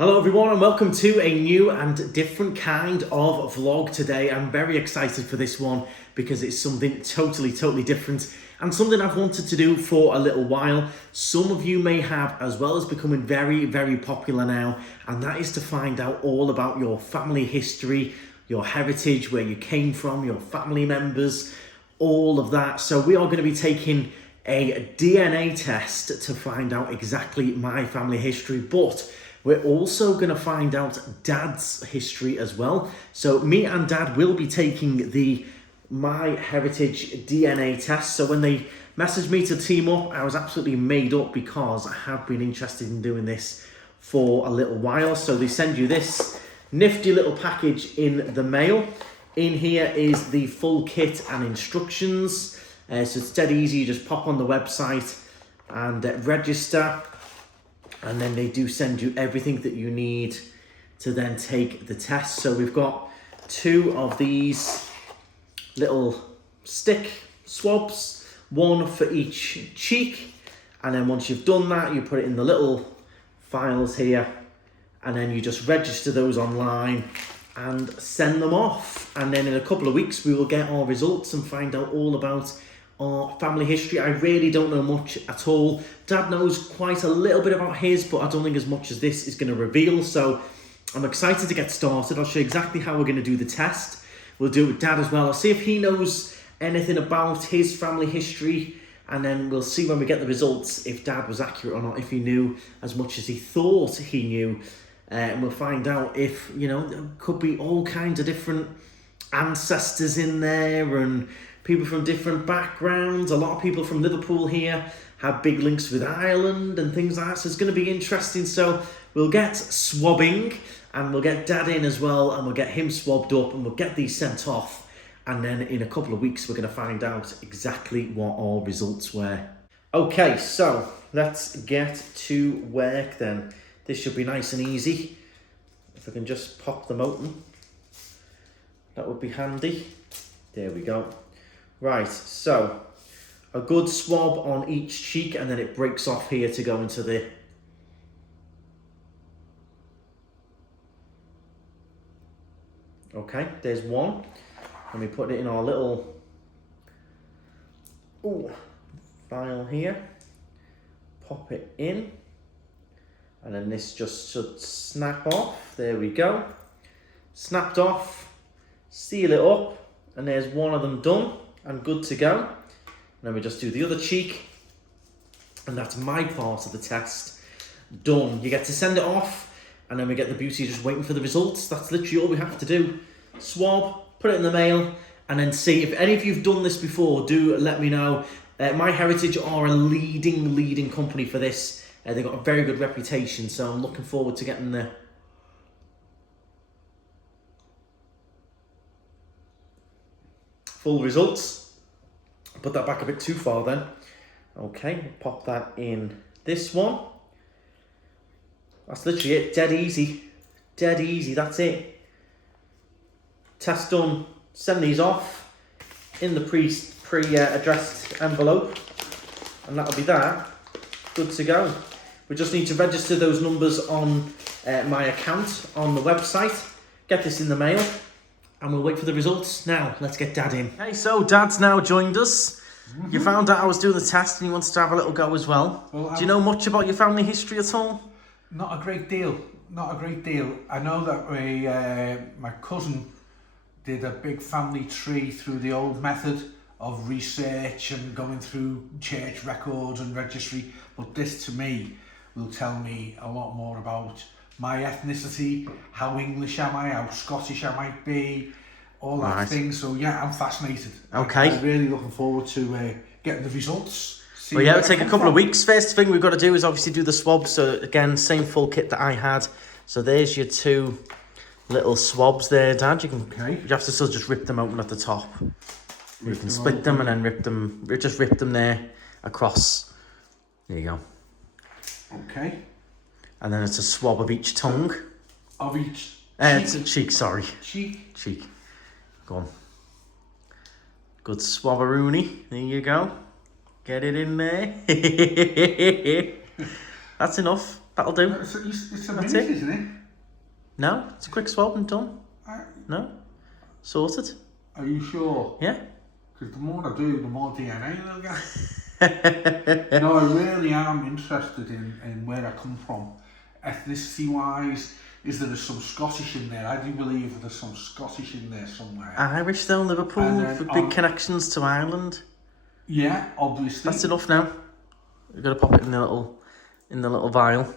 Hello everyone and welcome to a new and different kind of vlog today. I'm very excited for this one because it's something totally different and something I've wanted to do for a little while. Some of you may have as well as becoming very popular now, and that is to find out all about your family history, your heritage, where you came from, your family members, all of that. So we are going to be taking a DNA test to find out exactly my family history, but we're also going to find out Dad's history as well. So me and Dad will be taking the MyHeritage DNA test. So when they messaged me to team up, I was absolutely made up because I have been interested in doing this for a little while. So they send you this nifty little package in the mail. In here is the full kit and instructions. So it's dead easy. You just pop on the website and register. And then they do send you everything that you need to then take the test. So we've got two of these little stick swabs, one for each cheek. And then once you've done that, you put it in the little files here. And then you just register those online and send them off. And then in a couple of weeks, we will get our results and find out all about our family history. I really don't know much at all. Dad knows quite a little bit about his, but I don't think as much as this is going to reveal. So I'm excited to get started. I'll show you exactly how we're going to do the test. We'll do it with Dad as well. I'll see if he knows anything about his family history, and then we'll see when we get the results if Dad was accurate or not, if he knew as much as he thought he knew. And we'll find out if, you know, there could be all kinds of different ancestors in there and people from different backgrounds. A lot of people from Liverpool here have big links with Ireland and things like that. So it's going to be interesting. So we'll get swabbing and we'll get Dad in as well, and we'll get him swabbed up and we'll get these sent off. And then in a couple of weeks, we're going to find out exactly what our results were. Okay, so let's get to work then. This should be nice and easy. If I can just pop them open, that would be handy. There we go. Right, so a good swab on each cheek, and then it breaks off here to go into the okay, there's one. Let me put it in our little file here. Pop it in. And then this just should snap off. There we go. Snapped off. Seal it up. And there's one of them done and good to go. And then we just do the other cheek. And that's my part of the test done. You get to send it off. And then we get the beauty of just waiting for the results. That's literally all we have to do. Swab, put it in the mail, and then see. If any of you have done this before, do let me know. MyHeritage are a leading company for this. They've got a very good reputation, so I'm looking forward to getting the full results. Put that back a bit too far then. Okay, pop that in this one. That's literally it, dead easy, that's it. Test done, send these off in the pre-addressed envelope, and that'll be that. Good to go. We just need to register those numbers on my account on the website, get this in the mail, and we'll wait for the results. Now, let's get Dad in. Okay, so Dad's now joined us. You found out I was doing the test and you wanted to have a little go as well. Do you know much about your family history at all? Not a great deal. I know that my cousin did a big family tree through the old method of research and going through church records and registry, but this to me will tell me a lot more about my ethnicity, how English am I, how Scottish I might be, all that thing. So yeah, I'm fascinated. Okay. I'm really looking forward to getting the results. Well, yeah, it'll take a couple of weeks. First thing we've got to do is obviously do the swab. So again, same full kit that I had. So there's your two little swabs there, Dad. You have to still just rip them open at the top. You can split them and then rip them there across. There you go. Okay. And then it's a swab of each tongue. Of each It's a cheek, sorry. Cheek. Go on. Good swabberoonie. There you go. Get it in there. That's enough. That'll do. It's a That's minute, it. isn't it? No, it's a quick swab and done. No, sorted. Are you sure? Yeah. Because the more I do, the more DNA I'll get. No, I really am interested in where I come from. Ethnicity-wise, is there some Scottish in there? I do believe there's some Scottish in there somewhere. Irish though, Liverpool, with big connections to Ireland. Yeah, obviously. That's enough now. We've got to pop it in the little vial.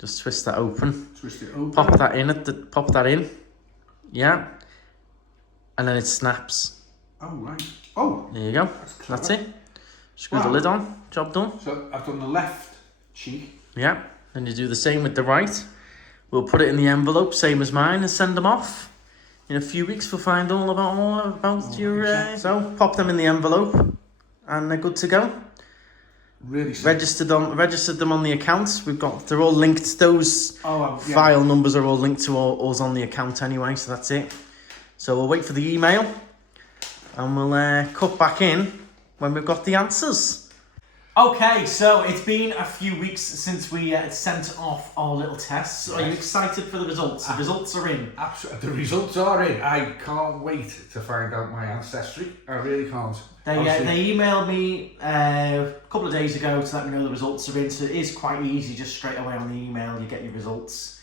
Just twist that open. Twist it open. Pop that in pop that in. Yeah. And then it snaps. Oh right. Oh. There you go. That's it. Screw the lid on. Job done. So I've done the left cheek. Yeah. Then you do the same with the right. We'll put it in the envelope, same as mine, and send them off. In a few weeks, we'll find all about your. So pop them in the envelope, and they're good to go. Really simple. Registered them on the accounts. They're all linked. Those file numbers are all linked to us on the account anyway. So that's it. So we'll wait for the email, and we'll cut back in when we've got the answers. Okay, so it's been a few weeks since we sent off our little tests. Are you excited for the results? The results are in. Absolutely, the results are in. I can't wait to find out my ancestry. I really can't. They emailed me a couple of days ago to let me know the results are in, so it is quite easy, just straight away on the email you get your results.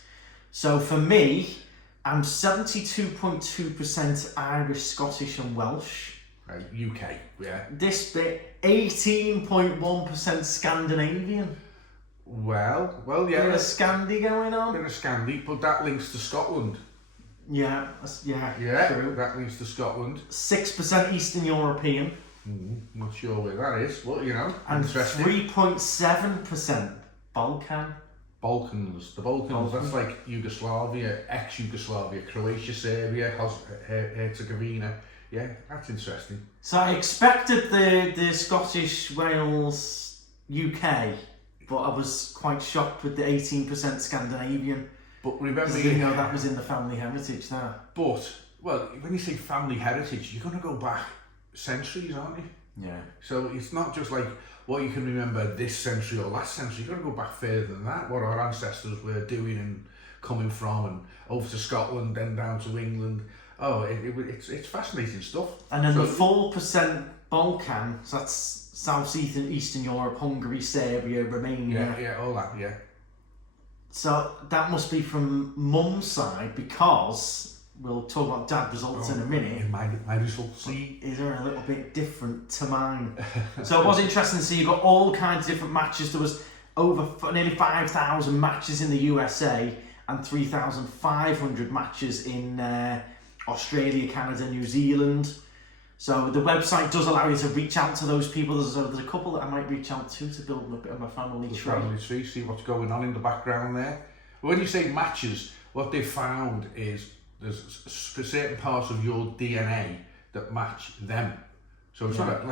So for me, I'm 72.2% Irish, Scottish and Welsh. Right, UK, yeah. This bit, 18.1% Scandinavian. Well, yeah. Bit of Scandi going on. Bit of Scandi, but that links to Scotland. Yeah, true. That links to Scotland. 6% Eastern European. Not sure where that is, but you know, and interesting. 3.7% Balkan. The Balkans, that's like Yugoslavia, ex-Yugoslavia, Croatia, Serbia, Herzegovina. Yeah, that's interesting. So I expected the Scottish, Wales, UK, but I was quite shocked with the 18% Scandinavian. But remember, I didn't know that was in the family heritage there. But, well, when you say family heritage, you're going to go back centuries, aren't you? Yeah. So it's not just like what you can remember this century or last century. You've got to go back further than that, what our ancestors were doing and coming from, and over to Scotland, then down to England. Oh, it's fascinating stuff. And then the 4% Balkan, so that's South Eastern Europe, Hungary, Serbia, Romania. Yeah, all that, yeah. So that must be from mum's side, because we'll talk about dad results in a minute. My results. See, is there a little bit different to mine? So it was interesting to see you got all kinds of different matches. There was over nearly 5,000 matches in the USA and 3,500 matches in Australia, Canada, New Zealand. So the website does allow you to reach out to those people. There's a couple that I might reach out to build a bit of my family tree. Family tree, see what's going on in the background there. When you say matches, what they've found is there's certain parts of your DNA that match them. So it's not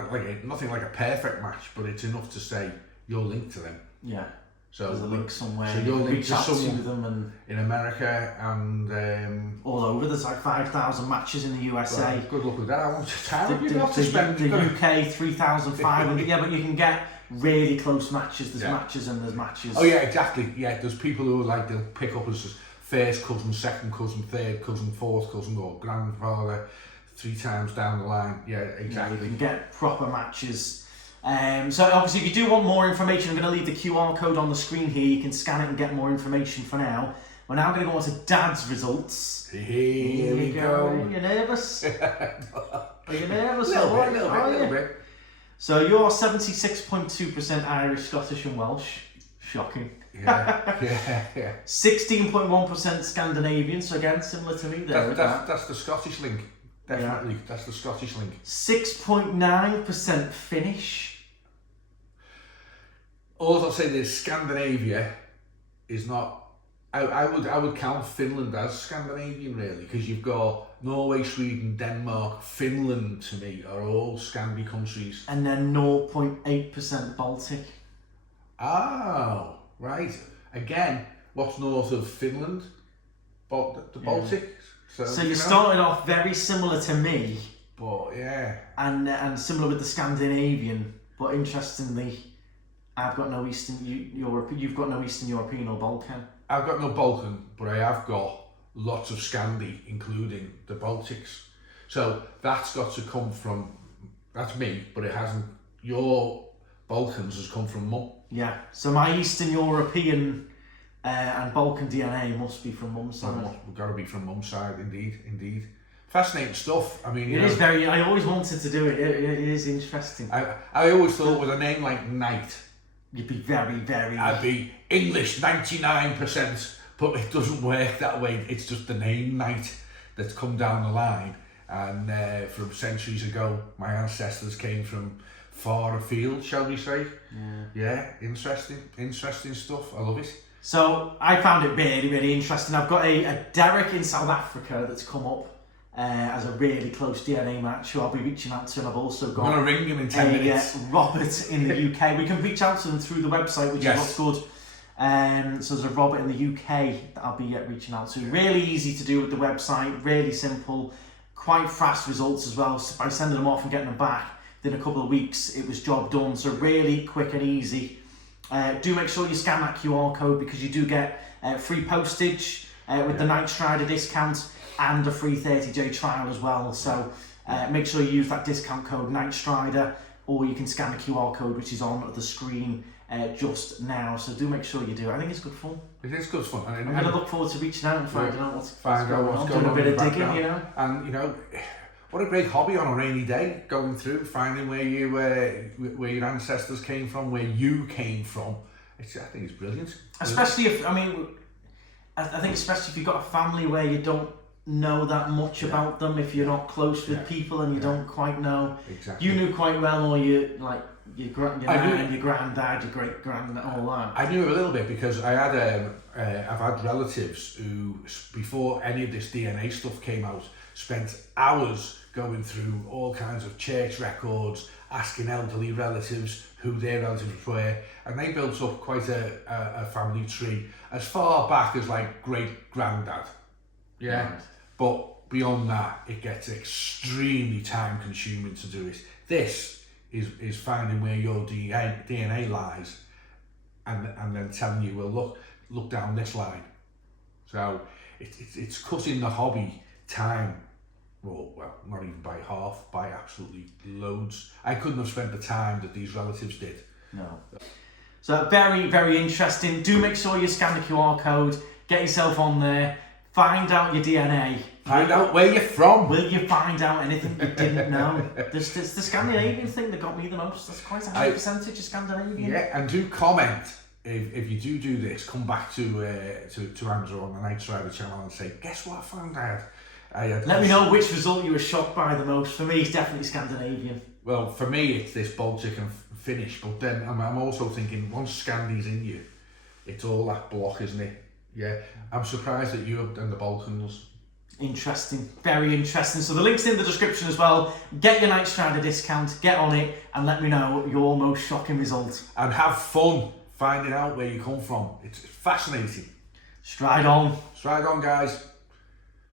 nothing like a perfect match, but it's enough to say you're linked to them. Yeah. So there's a link somewhere. So you're linked to someone to them and in America and all over. There's like 5,000 matches in the USA. Well, good luck with that. I want to spend the UK 3,500. Yeah, but you can get really close matches. There's matches and there's matches. Oh yeah, exactly. Yeah, there's people who are like they'll pick up as first cousin, second cousin, third cousin, fourth cousin, or grandfather 3 times down the line. Yeah, exactly. You can get proper matches. So obviously if you do want more information, I'm going to leave the QR code on the screen here. You can scan it and get more information for now. We're now going to go on to Dad's results. Here we go. Are you nervous? Are you nervous? A little bit. So you're 76.2% Irish, Scottish and Welsh. Shocking. Yeah. 16.1% Scandinavian, so again, similar to me there. That's the Scottish link. Definitely, that's the Scottish link. 6.9% Finnish. All I'll say is Scandinavia is not. I would count Finland as Scandinavian really, because you've got Norway, Sweden, Denmark, Finland to me are all Scandi countries. And then 0.8% Baltic. Oh, right. Again, what's north of Finland? The Baltic. So you started off very similar to me. But yeah. And similar with the Scandinavian, but interestingly, I've got no Eastern Europe. You've got no Eastern European or Balkan. I've got no Balkan, but I have got lots of Scandi, including the Baltics. So that's got to come from, that's me, but it hasn't, your Balkans has come from mum. Yeah, so my Eastern European and Balkan DNA must be from mum's side. We've got to be from mum's side, indeed. Fascinating stuff. I mean, it is very, I always wanted to do it. It is interesting. I always thought with a name like Knight, you'd be very, very... I'd be English 99%, but it doesn't work that way. It's just the name Knight that's come down the line. And from centuries ago, my ancestors came from far afield, shall we say. Yeah, interesting stuff. I love it. So I found it really, really interesting. I've got a Derek in South Africa that's come up as a really close DNA match who I'll be reaching out to, and I've also got I'm going to ring him in 10 minutes. Robert in the UK. We can reach out to them through the website, which is what's good. So there's a Robert in the UK that I'll be reaching out to. Really easy to do with the website, really simple, quite fast results as well. So by sending them off and getting them back within a couple of weeks, it was job done. So really quick and easy. Do make sure you scan that QR code because you do get free postage with the KnightStrider discount and a free 30-day trial as well. So make sure you use that discount code KnightStrider, or you can scan the QR code which is on the screen just now. So do make sure you do. I think it's good fun. It is good fun. I'm going to look forward to reaching out and finding out what's going on. Doing a bit of digging, you know. And you know, what a great hobby on a rainy day, going through, finding where your ancestors came from, where you came from. I think it's brilliant. Especially if, I mean, I think especially if you've got a family where you don't know that much about them, if you're not close with people and you don't quite know. Exactly. You knew quite well, or your nan and your granddad, your great grand, all that. I knew a little bit because I had I've had relatives who, before any of this DNA stuff came out, spent hours going through all kinds of church records, asking elderly relatives who their relatives were, and they built up quite a family tree as far back as like great granddad. Yeah. Right. But beyond that, it gets extremely time consuming to do it. This is finding where your DNA lies and then telling you, well, look down this line. So it's cutting the hobby time, well, not even by half, by absolutely loads. I couldn't have spent the time that these relatives did. No. So very, very interesting. Do make sure you scan the QR code, get yourself on there, find out your DNA. Find out where you're from. Will you find out anything you didn't know? There's the Scandinavian thing that got me the most. That's quite a high percentage of Scandinavian. Yeah, and do comment if you do this. Come back to Andrew on the KnightStrider channel and say, guess what I found out? Let me know which result you were shocked by the most. For me, it's definitely Scandinavian. Well, for me, it's this Baltic and Finnish. But then I'm also thinking, once Scandis in you, it's all that block, isn't it? Yeah, I'm surprised at Europe and the Balkans. Interesting, very interesting. So the link's in the description as well. Get your KnightStrider discount, get on it, and let me know your most shocking result. And have fun finding out where you come from. It's fascinating. Stride on. Stride on, guys.